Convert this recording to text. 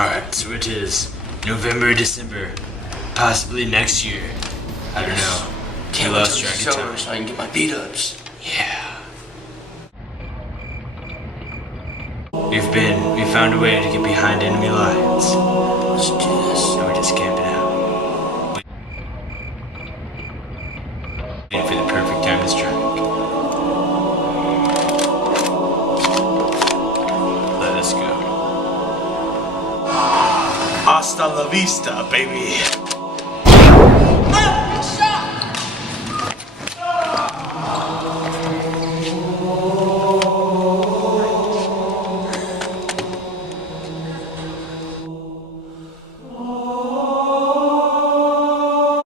Alright, so it is November, December, possibly next year. I don't know. Can't You wait lost till track it's of over time. so I can get my beat-ups. Yeah. We found a way to get behind enemy lines. Let's do this. So we're just camping out. Waiting for the perfect time to strike. Let us go. Hasta la vista, baby.